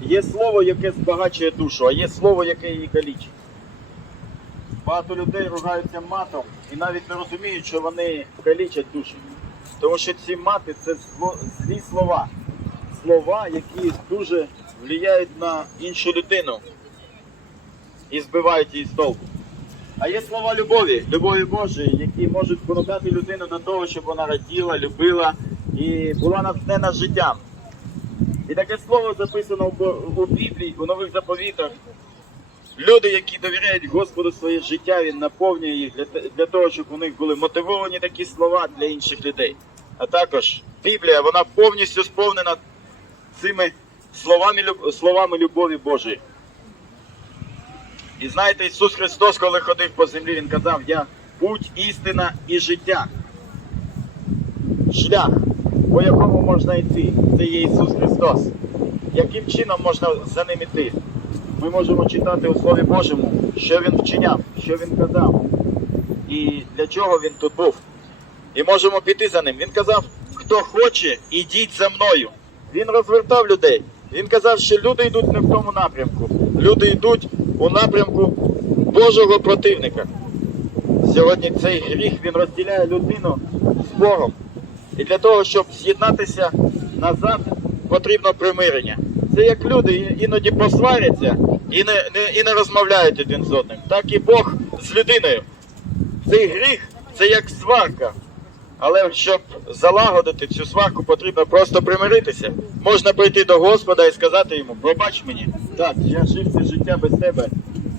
Є слово, яке збагачує душу, а є слово, яке її калічить. Багато людей ругаються матом і навіть не розуміють, що вони калічать душі. Тому що ці мати це злі слова. Слова, які дуже впливають на іншу людину і збивають її з толку. А є слова любові, любові Божої, які можуть спонукати людину до того, щоб вона раділа, любила і була натхнена життям. І таке слово записано у Біблії, у нових заповітах. Люди, які довіряють Господу своє життя, він наповнює їх для, для того, щоб у них були мотивовані такі слова для інших людей. А також Біблія, вона повністю сповнена цими словами, словами любові Божої. І знаєте, Ісус Христос, коли ходив по землі, Він казав, я путь, істина і життя. Шлях, по якому можна йти, це є Ісус Христос. Яким чином можна за ним іти? Ми можемо читати у Слові Божому, що Він вчиняв, що Він казав, і для чого Він тут був. І можемо піти за ним. Він казав, хто хоче, ідіть за мною. Він розвертав людей. Він казав, що люди йдуть не в тому напрямку. Люди йдуть у напрямку Божого противника. Сьогодні цей гріх він розділяє людину з Богом. І для того, щоб з'єднатися назад, потрібно примирення. Це як люди іноді посваряться і не, не, і не розмовляють один з одним. Так і Бог з людиною. Цей гріх це як сварка. Але щоб залагодити цю сварку, потрібно просто примиритися. Можна прийти до Господа і сказати йому, пробач мені, так, я жив це життя без тебе,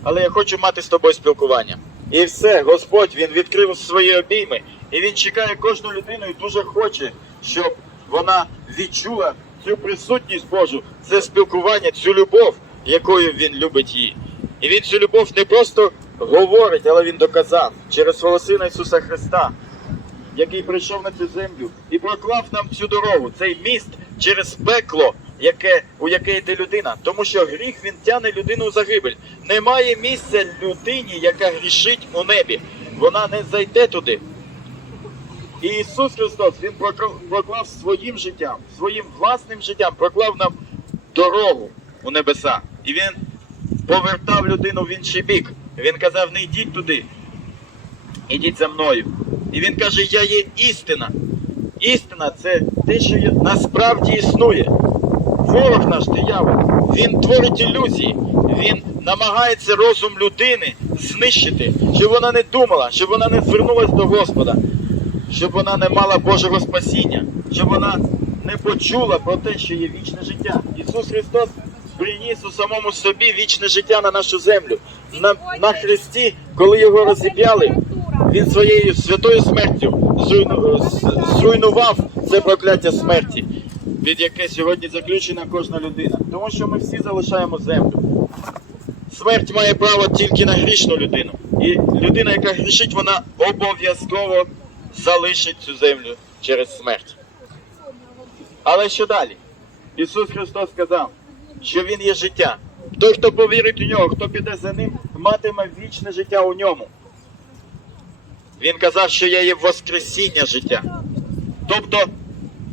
але я хочу мати з тобою спілкування. І все, Господь він відкрив свої обійми, і він чекає кожну людину і дуже хоче, щоб вона відчула цю присутність Божу, це спілкування, цю любов, якою він любить її. І він цю любов не просто говорить, але він доказав через свого Сина Ісуса Христа який прийшов на цю землю і проклав нам цю дорогу, цей міст через пекло, яке, у яке йде людина. Тому що гріх він тягне людину у загибель. Немає місця людині, яка грішить у небі. Вона не зайде туди. І Ісус Христос Він проклав своїм життям, своїм власним життям, проклав нам дорогу у небеса. І Він повертав людину в інший бік. Він казав, не йдіть туди, ідіть за мною. І він каже, я є істина. Істина це те, що насправді існує. Ворог наш диявол, він творить ілюзії, він намагається розум людини знищити, щоб вона не думала, щоб вона не звернулась до Господа, щоб вона не мала Божого спасіння, щоб вона не почула про те, що є вічне життя. Ісус Христос приніс у самому собі вічне життя на нашу землю. На, на Христі, коли його розіп'яли, він своєю святою смертю зруйну- зруйнував це прокляття смерті, від яке сьогодні заключена кожна людина. Тому що ми всі залишаємо землю. Смерть має право тільки на грішну людину. І людина, яка грішить, вона обов'язково залишить цю землю через смерть. Але що далі? Ісус Христос сказав, що Він є життя. Той, хто повірить у нього, хто піде за ним, матиме вічне життя у ньому. Він казав, що я є Воскресіння життя. Тобто,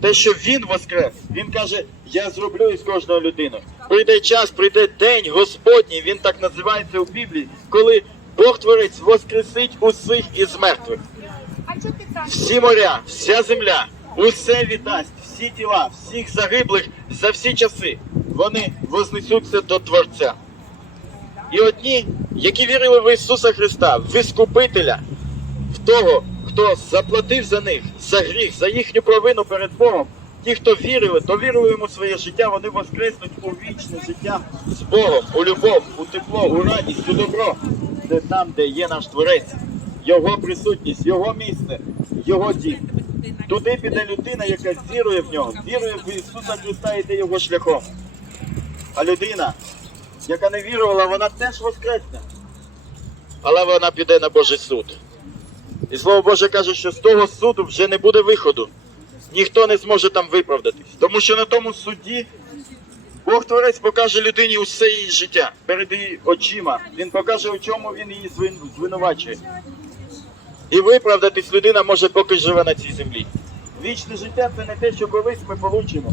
те, що він воскрес, він каже, я зроблю із кожною людиною. Прийде час, прийде день Господній, він так називається у Біблії, коли Бог Творець воскресить усіх із мертвих. А чого ти так? Всі моря, вся земля, усе віддасть, всі тіла, всіх загиблих за всі часи. Вони вознесуться до Творця. І одні, які вірили в Ісуса Христа, в Іскупителя, в того, хто заплатив за них, за гріх, за їхню провину перед Богом. Ті, хто вірили, довірили йому своє життя, вони воскреснуть у вічне життя з Богом, у любов, у тепло, у радість, у добро. Це там, де є наш Творець, Його присутність, Його місце, Його дім. Туди піде людина, яка вірує в нього, вірує в Ісуса Христа і йде його шляхом. А людина, яка не вірувала, вона теж воскресне. Але вона піде на Божий суд. І слово Боже каже, що з того суду вже не буде виходу. Ніхто не зможе там виправдатись. Тому що на тому суді Бог Творець покаже людині усе її життя перед її очима. Він покаже, у чому він її звинувачує. І виправдатись людина може, поки живе на цій землі. Вічне життя це не те, що колись ми получимо.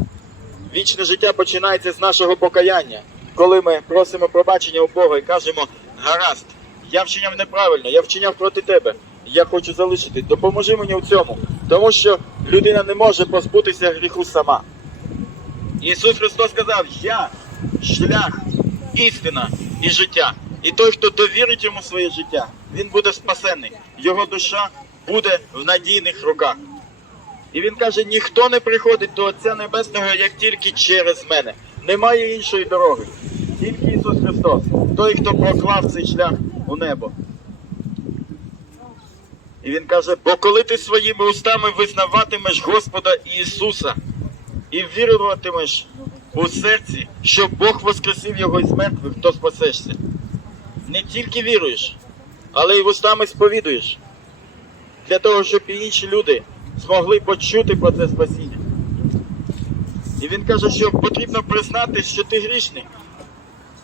Вічне життя починається з нашого покаяння, коли ми просимо пробачення у Бога і кажемо: гаразд, я вчиняв неправильно, я вчиняв проти тебе. Я хочу залишити. Допоможи мені у цьому, тому що людина не може позбутися гріху сама. Ісус Христос сказав: Я шлях, істина і життя. І той, хто довірить йому своє життя, він буде спасений. Його душа буде в надійних руках. І він каже: ніхто не приходить до Отця Небесного, як тільки через мене. Немає іншої дороги. Тільки Ісус Христос, той, хто проклав цей шлях у небо. І він каже: бо коли ти своїми устами визнаватимеш Господа Ісуса і віруватимеш у серці, що Бог воскресив його із мертвих, то спасешся. Не тільки віруєш, але й вустами сповідуєш, для того, щоб інші люди змогли почути про це спасіння. І він каже, що потрібно признати, що ти грішний,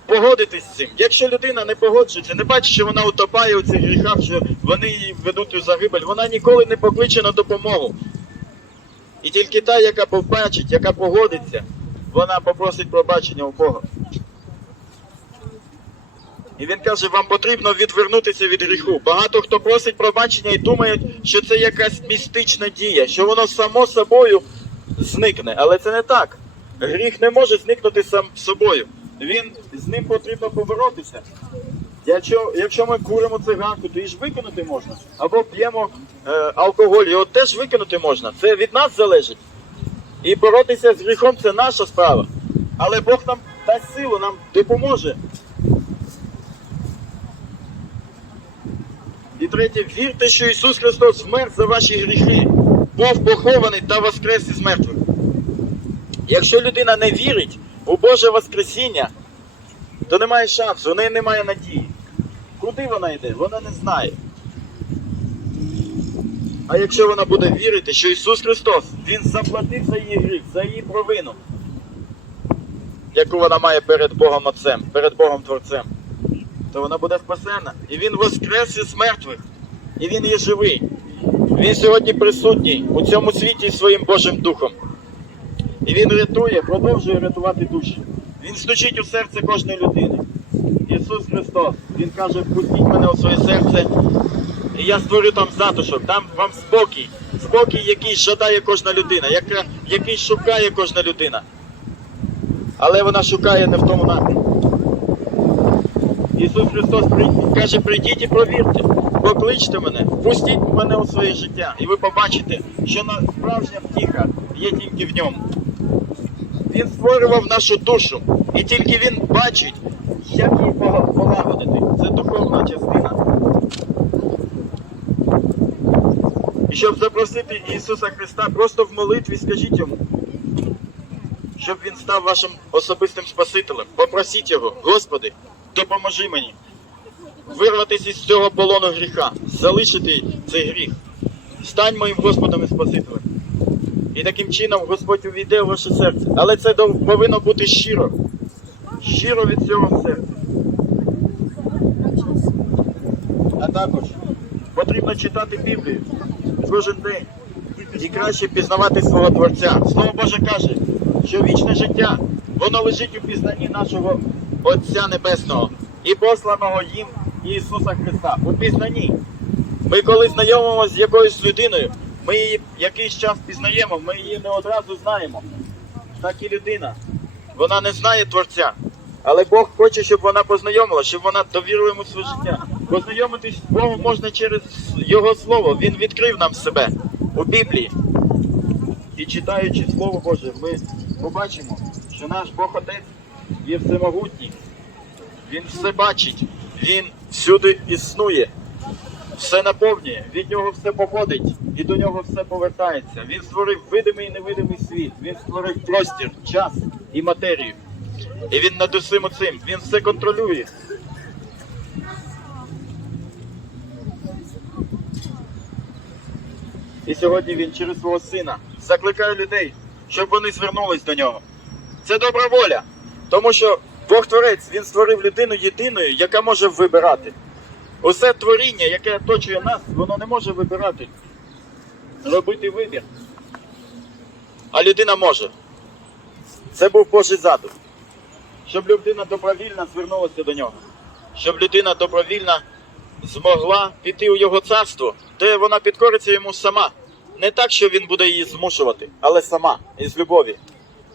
погодитись з цим. Якщо людина не погоджується, не бачить, що вона утопає у цих гріхах, що вони її ведуть у загибель, вона ніколи не покличе на допомогу. І тільки та, яка побачить, яка погодиться, вона попросить пробачення у Бога. І він каже, вам потрібно відвернутися від гріху. Багато хто просить пробачення і думає, що це якась містична дія, що воно само собою зникне. Але це не так. Гріх не може зникнути сам собою. Він з ним потрібно поборотися. Якщо, якщо ми куримо цигарку, то її ж викинути можна. Або п'ємо е, алкоголь, його теж викинути можна. Це від нас залежить. І боротися з гріхом це наша справа. Але Бог нам дасть силу, нам допоможе. Третє, вірте, що Ісус Христос вмер за ваші гріхи, був похований та воскрес із мертвих. Якщо людина не вірить у Боже Воскресіння, то немає шансу, у неї немає надії. Куди вона йде? Вона не знає. А якщо вона буде вірити, що Ісус Христос, Він заплатив за її гріх, за її провину, яку вона має перед Богом Отцем, перед Богом Творцем, то вона буде спасена. І Він воскрес із мертвих, і Він є живий. Він сьогодні присутній у цьому світі своїм Божим Духом. І Він рятує, продовжує рятувати душі. Він стучить у серце кожної людини. Ісус Христос, Він каже, впустіть мене у своє серце, і я створю там затишок, там вам спокій. Спокій, який жадає кожна людина, який шукає кожна людина. Але вона шукає не в тому напрямку. Ісус Христос каже, прийдіть і провірте, покличте мене, впустіть мене у своє життя, і ви побачите, що справжня втіха є тільки в ньому. Він створював нашу душу, і тільки він бачить, як її полагодити. Це духовна частина. І щоб запросити Ісуса Христа, просто в молитві скажіть йому, щоб він став вашим особистим Спасителем. Попросіть його, Господи, допоможи мені вирватися із цього полону гріха, залишити цей гріх. Стань моїм Господом і Спасителем. І таким чином Господь увійде в ваше серце. Але це повинно бути щиро. Щиро від цього серця. А також потрібно читати Біблію кожен день і краще пізнавати свого Творця. Слово Боже каже, що вічне життя, воно лежить у пізнанні нашого Отця Небесного і посланого їм Ісуса Христа. У пізнанні. Ми коли знайомимося з якоюсь людиною, ми її якийсь час пізнаємо, ми її не одразу знаємо. Так і людина. Вона не знає Творця. Але Бог хоче, щоб вона познайомила, щоб вона довірила йому своє життя. Познайомитись з Богом можна через Його Слово. Він відкрив нам себе у Біблії. І читаючи Слово Боже, ми побачимо, що наш Бог Отець є всемогутній. Він все бачить, Він всюди існує, все наповнює, від нього все походить і до нього все повертається. Він створив видимий і невидимий світ, він створив простір, час і матерію. І він над усім цим, він все контролює. І сьогодні він через свого сина закликає людей, щоб вони звернулись до нього. Це добра воля, тому що Бог Творець, він створив людину єдиною, яка може вибирати. Усе творіння, яке оточує нас, воно не може вибирати, робити вибір. А людина може. Це був Божий задум. Щоб людина добровільно звернулася до нього. Щоб людина добровільно змогла піти у його царство, де вона підкориться йому сама. Не так, що він буде її змушувати, але сама, із любові.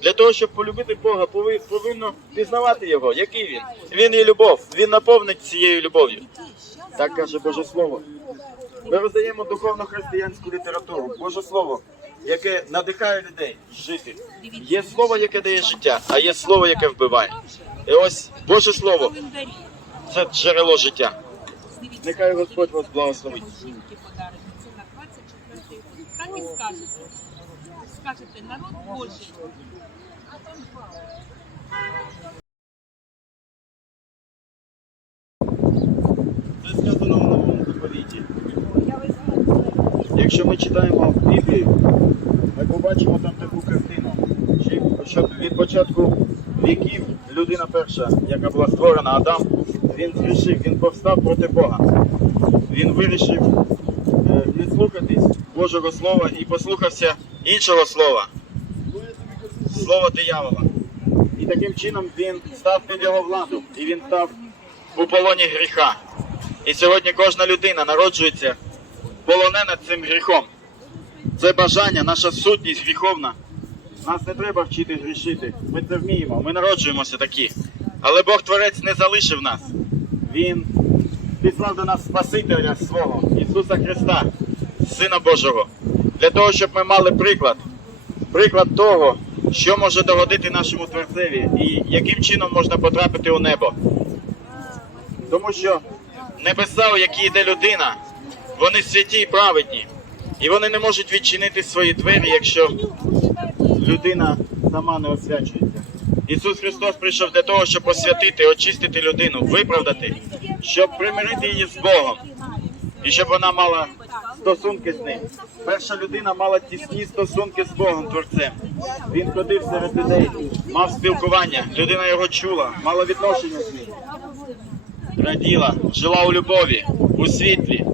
Для того, щоб полюбити Бога, пови- повинно пізнавати його, який він. Він є любов, він наповнить цією любов'ю. Так каже Боже Слово. Ми роздаємо духовно християнську літературу, Боже Слово, яке надихає людей жити. Є слово, яке дає життя, а є слово, яке вбиває. І ось Боже Слово це джерело життя. Нехай Господь вас благословить. жінки подарити. Це на 24 год. Так і скажете. Скажете, народ Божий. Це сказано в новому заповіті. Якщо ми читаємо Біблію, ми побачимо там таку картину, що- що від початку віків людина перша, яка була створена, Адам, він зрішив, він повстав проти Бога. Він вирішив е, не слухатись Божого Слова і послухався іншого слова, слова диявола. І таким чином він став під його владу, і він став у полоні гріха. І сьогодні кожна людина народжується полонена цим гріхом. Це бажання, наша сутність гріховна. Нас не треба вчити грішити. Ми це вміємо, ми народжуємося такі. Але Бог Творець не залишив нас. Він післав до нас Спасителя свого, Ісуса Христа, Сина Божого, для того, щоб ми мали приклад. Приклад того, що може догодити нашому Творцеві і яким чином можна потрапити у небо. Тому що небеса, у які йде людина, вони святі і праведні. І вони не можуть відчинити свої двері, якщо людина сама не освячується. Ісус Христос прийшов для того, щоб освятити, очистити людину, виправдати, щоб примирити її з Богом і щоб вона мала стосунки з ним. Перша людина мала тісні стосунки з Богом Творцем. Він ходив серед людей, мав спілкування, людина його чула, мала відношення з ним раділа, жила у любові, у світлі,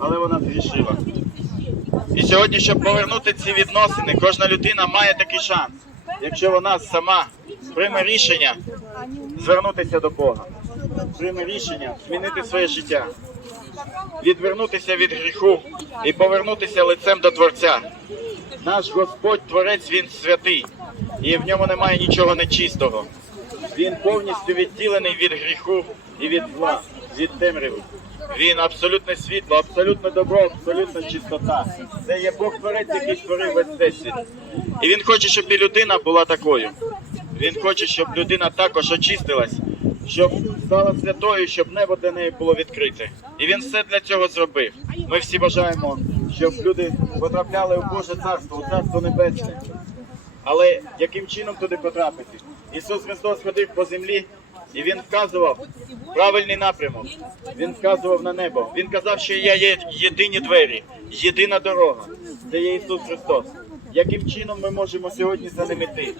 але вона згрішила. І сьогодні, щоб повернути ці відносини, кожна людина має такий шанс, якщо вона сама прийме рішення звернутися до Бога, прийме рішення змінити своє життя, відвернутися від гріху і повернутися лицем до Творця. Наш Господь Творець, Він святий, і в ньому немає нічого нечистого. Він повністю відділений від гріху і від зла, від темряви. Він абсолютне світло, абсолютне добро, абсолютна чистота. Це є Бог Творець, який створив весь цей. І він хоче, щоб і людина була такою. Він хоче, щоб людина також очистилась, щоб стала святою, щоб небо для неї було відкрите. І він все для цього зробив. Ми всі бажаємо, щоб люди потрапляли у Боже царство, у царство небесне. Але яким чином туди потрапити? Ісус Христос ходив по землі і Він вказував правильний напрямок. Він вказував на небо. Він казав, що я є єдині двері, єдина дорога. Це є Ісус Христос. Яким чином ми можемо сьогодні за ним іти?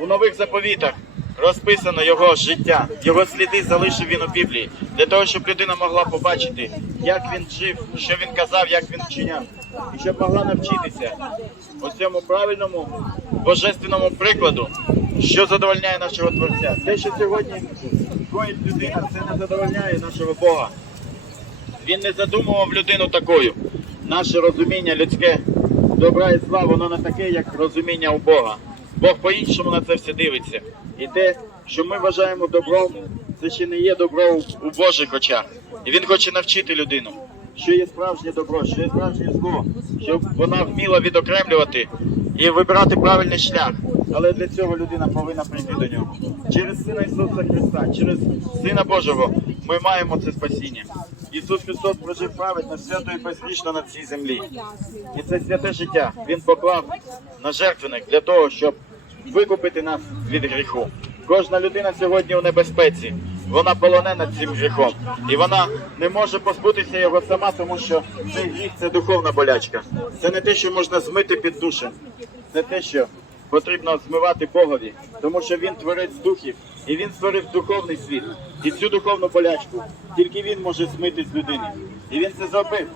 У нових заповітах розписано його життя, його сліди залишив він у Біблії, для того, щоб людина могла побачити, як він жив, що він казав, як він вчиняв, і щоб могла навчитися ось цьому правильному божественному прикладу, що задовольняє нашого Творця. Те, що сьогодні коїть людина, це не задовольняє нашого Бога. Він не задумував людину такою. Наше розуміння людське добра і зла, воно не таке, як розуміння у Бога. Бог по-іншому на це все дивиться. І те, що ми вважаємо добром, це ще не є добро у- Божих очах. І він хоче навчити людину, що є справжнє добро, що є справжнє зло, щоб вона вміла відокремлювати і вибирати правильний шлях. Але для цього людина повинна прийти до нього. Через Сина Ісуса Христа, через Сина Божого ми маємо це спасіння. Ісус Христос прожив праведно, свято і безгрішно на цій землі. І це святе життя Він поклав на жертвеник для того, щоб викупити нас від гріху. Кожна людина сьогодні у небезпеці. Вона полонена цим гріхом, і вона не може позбутися його сама, тому що цей гріх це духовна болячка. Це не те, що можна змити під душем. Це те, що потрібно змивати Богові, тому що він творець духів, і він створив духовний світ. І цю духовну болячку тільки він може змити з людини. І він це зробив.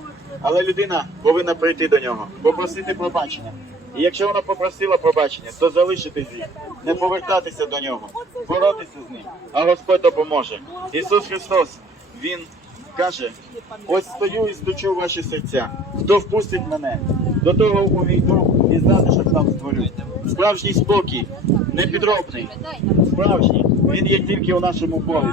Але людина повинна прийти до нього, попросити пробачення. І якщо вона попросила пробачення, то залишити гріх, не повертатися до нього, боротися з ним, а Господь допоможе. Ісус Христос, Він каже: ось стою і стучу в ваші серця. Хто впустить мене, до того увійду і залишок там створю. Справжній спокій, непідробний, справжній. Він є тільки у нашому Богі.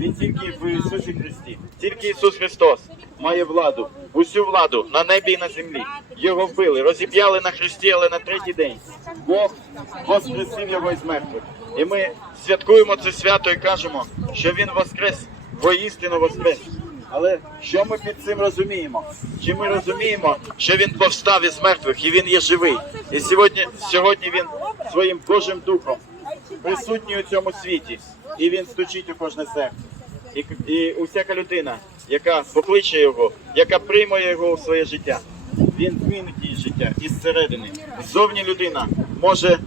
Він тільки в Ісусі Христі. Тільки Ісус Христос має владу, усю владу на небі і на землі. Його вбили, розіп'яли на хресті, але на третій день Бог воскресив його із мертвих. І ми святкуємо це свято і кажемо, що Він воскрес, воістину воскрес. Але що ми під цим розуміємо? Чи ми розуміємо, що він повстав із мертвих і він є живий? І сьогодні, сьогодні він своїм Божим духом присутній у цьому світі, і він стучить у кожне серце. І, і усяка людина, яка покличе його, яка прийме його у своє життя, він змінить її життя із середини. Ззовні людина може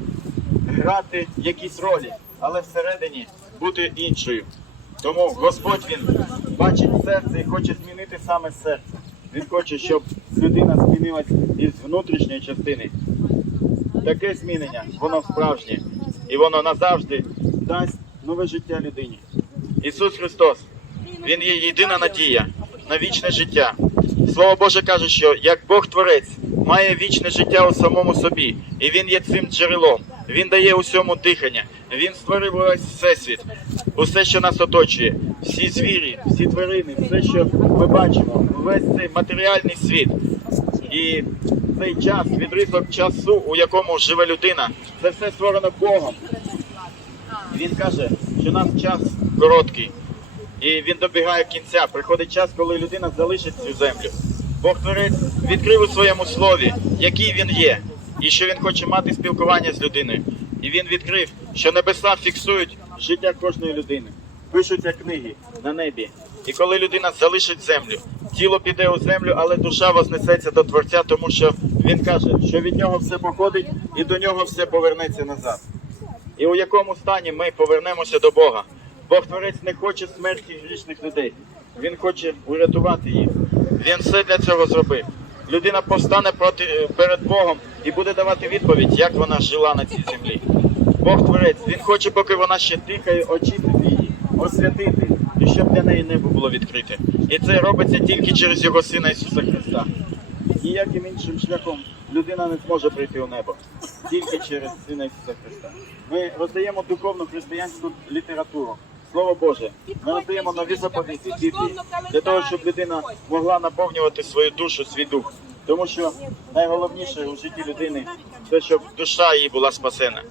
грати якісь ролі, але всередині бути іншою. Тому Господь він бачить серце і хоче змінити саме серце. Він хоче, щоб людина змінилась із внутрішньої частини. Таке змінення, воно справжнє, і воно назавжди дасть нове життя людині. Ісус Христос, Він є єдина надія на вічне життя. Слово Боже каже, що як Бог Творець має вічне життя у самому собі, і Він є цим джерелом. Він дає усьому дихання. Він створив весь всесвіт, усе, що нас оточує, всі звірі, всі тварини, все, що ми бачимо, весь цей матеріальний світ. І цей час, відрізок часу, у якому живе людина, це все створено Богом. Він каже, що наш час короткий, і він добігає кінця. Приходить час, коли людина залишить цю землю. Бог Творець відкрив у своєму слові, який він є, і що він хоче мати спілкування з людиною. І він відкрив, що небеса фіксують життя кожної людини, пишуться книги на небі. І коли людина залишить землю, тіло піде у землю, але душа вознесеться до Творця, тому що він каже, що від нього все походить і до нього все повернеться назад. І у якому стані ми повернемося до Бога. Бог Творець не хоче смерті грішних людей. Він хоче урятувати їх. Він все для цього зробив. Людина повстане проти е, перед Богом і буде давати відповідь, як вона жила на цій землі. Бог Творець, він хоче, поки вона ще дихає, очистити її, освятити, і щоб для неї небо було відкрите. І це робиться тільки через його Сина Ісуса Христа. Ніяким іншим шляхом людина не зможе прийти у небо, тільки через Сина Ісуса Христа. Ми роздаємо духовну християнську літературу. Слово Боже, ми роздаємо нові заповіти, Біблії, для того, щоб людина могла наповнювати свою душу, свій дух. Тому що найголовніше у житті людини це щоб душа її була спасена.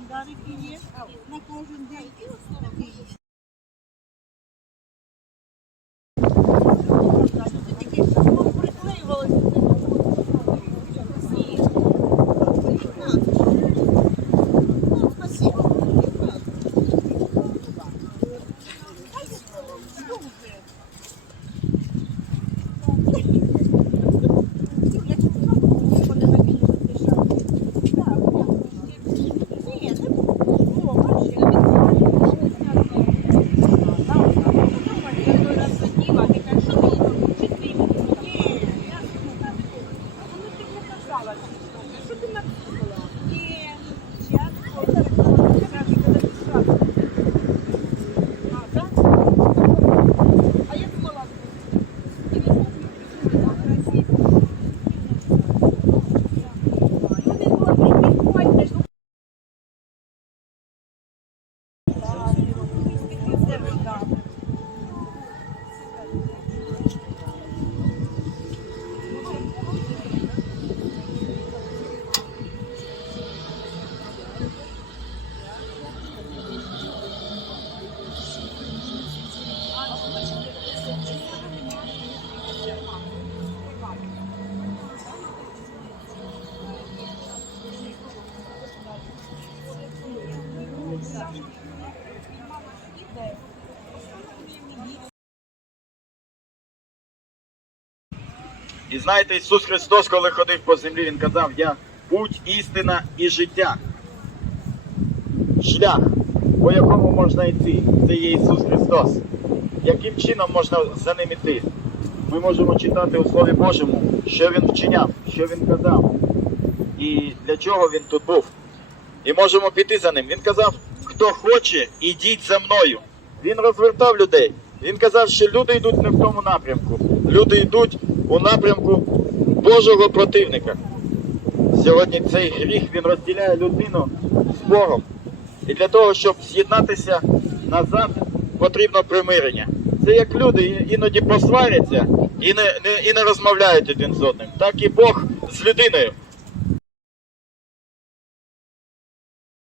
І знаєте, Ісус Христос, коли ходив по землі, Він казав, я путь, істина і життя. Шлях, по якому можна йти, це є Ісус Христос. Яким чином можна за ним іти? Ми можемо читати у Слові Божому, що Він вчиняв, що Він казав. і для чого він тут був. І можемо піти за ним. Він казав, хто хоче, ідіть за мною. Він розвертав людей. Він казав, що люди йдуть не в тому напрямку. Люди йдуть у напрямку Божого противника. Сьогодні цей гріх він розділяє людину з Богом. І для того, щоб з'єднатися назад, потрібно примирення. Це як люди іноді посваряться і не, не, і не розмовляють один з одним. Так і Бог з людиною.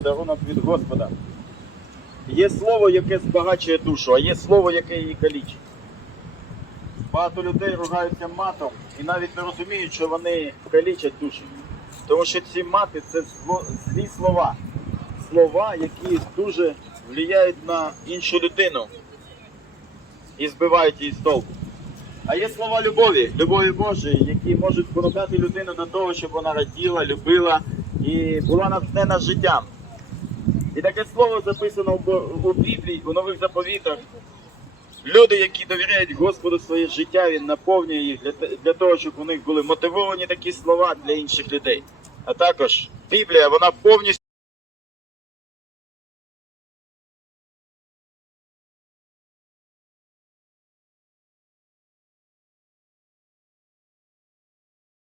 Дарунок від Господа. Є слово, яке збагачує душу, а є слово, яке її калічить. Багато людей ругаються матом і навіть не розуміють, що вони калічать душу. Тому що ці мати це злі слова. Слова, які дуже впливають на іншу людину і збивають її з толку. А є слова любові, любові Божої, які можуть спонукати людину до того, щоб вона раділа, любила і була натхнена життям. І таке слово записано у Біблії, у нових заповітах. Люди, які довіряють Господу своє життя, він наповнює їх для, для того, щоб у них були мотивовані такі слова для інших людей. А також Біблія, вона повністю.